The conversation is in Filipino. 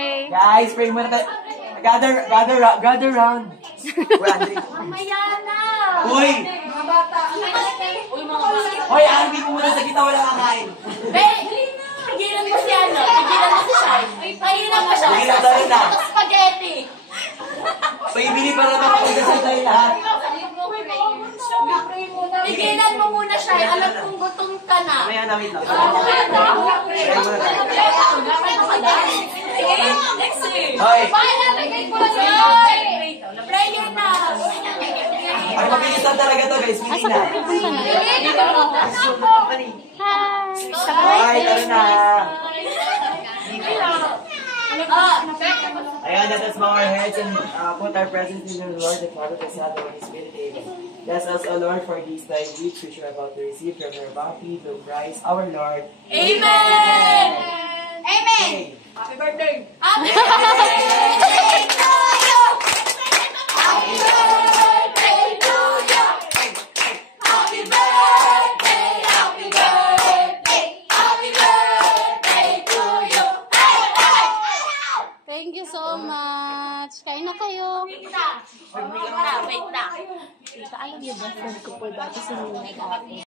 pray. Guys, pray muna tayo. Gather round. Mamaya na. Uy! Mga bata. Uy, mga bata. Hoy, army ko muna sa kita, walang kakain. Be, pigilan mo si ano. Pigilan mo si Shai. Pigilan mo siya. Pigilan tayo na. Spaghetti. Paibili para makapagdasal tayo lahat. Pigilan mo muna siya. Alam kong gutom ka na. Mamaya na, wait lang. Hoy! Prayer na. Ay, mabilis lang talaga to, guys. Pili na. Hoy, tara na. Ayan, let us bow our heads and put our presence in the Lord, the Father, the Son, the Holy Spirit. Amen. Bless us, O Lord, for these thy gifts which we are about to receive from your bounty through Christ our Lord. Amen. Amen. Happy birthday! Happy birthday to you. Happy birthday to you. Happy birthday, happy birthday, happy birthday to you. Thank you so much. Kain na kayo. Wait na. Wait na. Alam niyo ba, friend ko po dati si Nina dati.